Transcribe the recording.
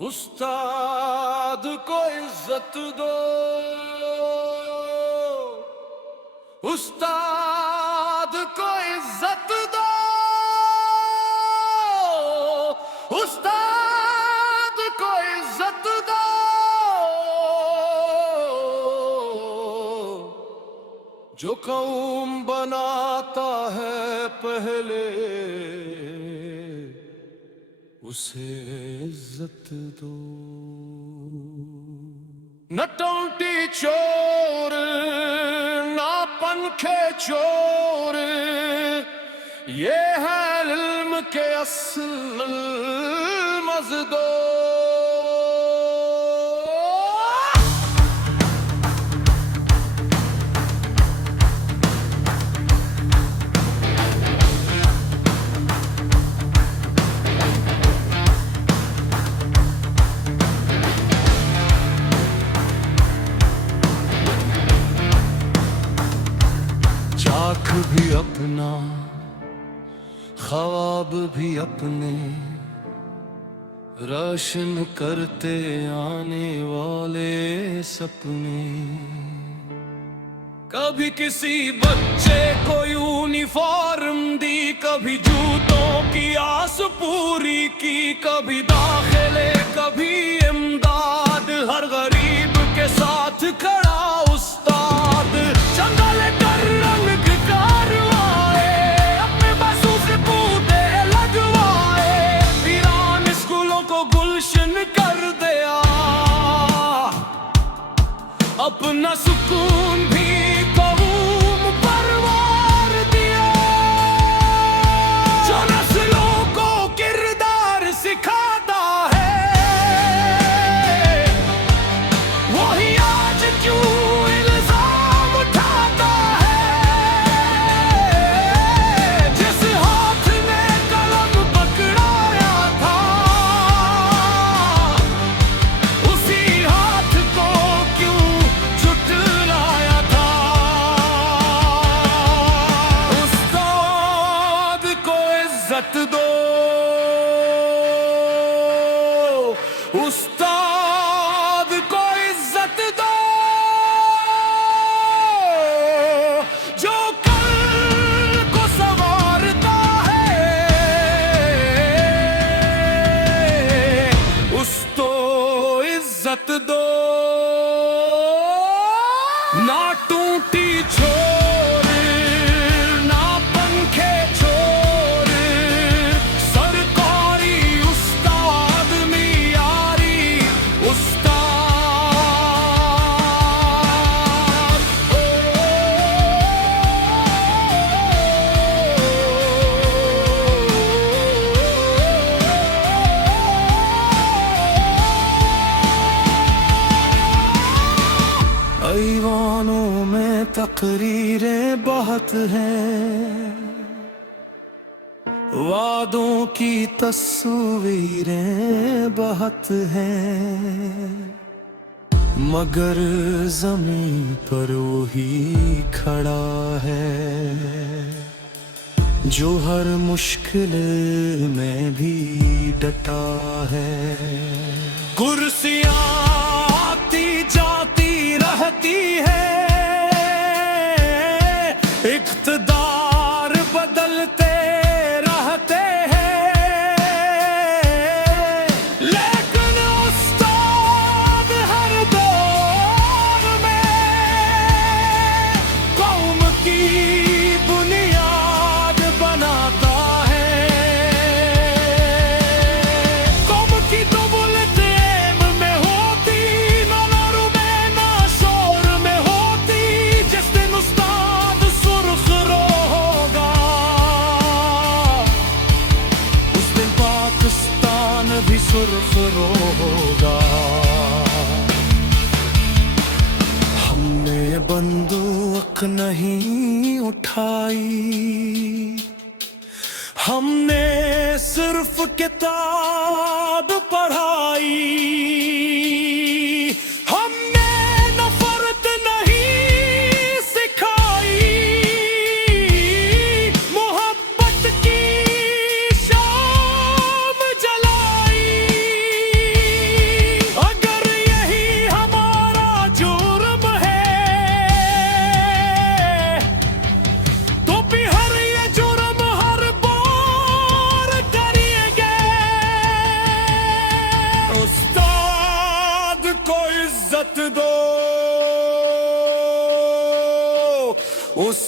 उस्ताद को इज्जत दो, उस्ताद को इज्जत दो, उस्ताद को इज्जत दो। जो कौम बनाता है पहले उसे इज्जत दो। न टोंटी चोर ना पंखे चोर, ये है इल्म के असल मज़दूर। चाक भी अपना, ख्वाब भी अपने, रोशन करते आने वाले सपने। कभी किसी बच्चे को यूनिफॉर्म दी, कभी जूतों की आस पूरी की, कभी दाखिले कभी इमदाद, हर गरीब के साथ खड़ा उस्ताद। चंदा लेकर रंग कारवाए, अपने बसों से बूंदे लगवाए, वीरान स्कूलों को गुलशन कर दिया, अपना सुकून भी कौम पर वार दिया। जो नस्लों को किरदार सिखाता है, वही आज क्यों इल्जाम उठाता है। जिस हाथ ने कलम पकड़ाया था, उसी हाथ को क्यों झुठलाया था। उस्ताद को इज्जत दो, उस्ताद को इज्जत दो। जो कल को संवारता है, उसको इज्जत दो। ना टूटी छोर ना पंखे छोर, सरकारी उस्ताद मियारी उस्ताद। ऐवानों में तकरीरें बहुत हैं, वादों की तस्वीरें बहुत हैं, मगर जमीन पर वही खड़ा है जो हर मुश्किल में भी डटा है। कुर्सियां आती जाती रहती है, इक़्तिदार बदलते रहते हैं, लेकिन उस्ताद हर दौर में कौम की बुनियाद बनाता है। कौम की तो बुलंद एम में होती, ना नारू में ना शोर में होती। जिस दिन उस्ताद सुर्ख रो होगा, उस दिन पाकिस्तान भी सुर्ख रो होगा। हमने बंदूक नहीं उठाई, हमने सिर्फ किताब पढ़ाई। हमने इज्जत दो उस